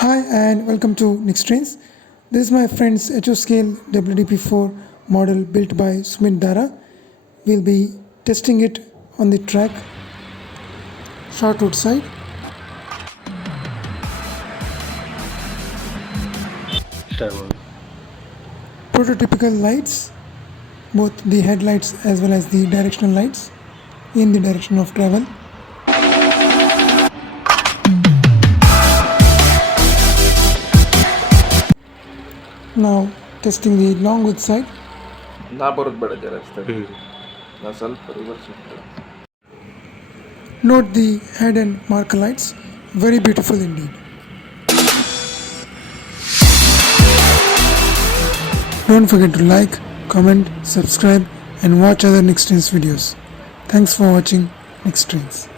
Hi and welcome to Next Trains. This is my friend's HO scale WDP4 model built by Sumit Dara. We'll be testing it on the track, short outside. Prototypical lights, both the headlights as well as the directional lights in the direction of travel. Now testing the long outside. Note the head and marker lights, very beautiful indeed. Don't forget to like, comment, subscribe and watch other Next Trains videos. Thanks for watching Next Trains.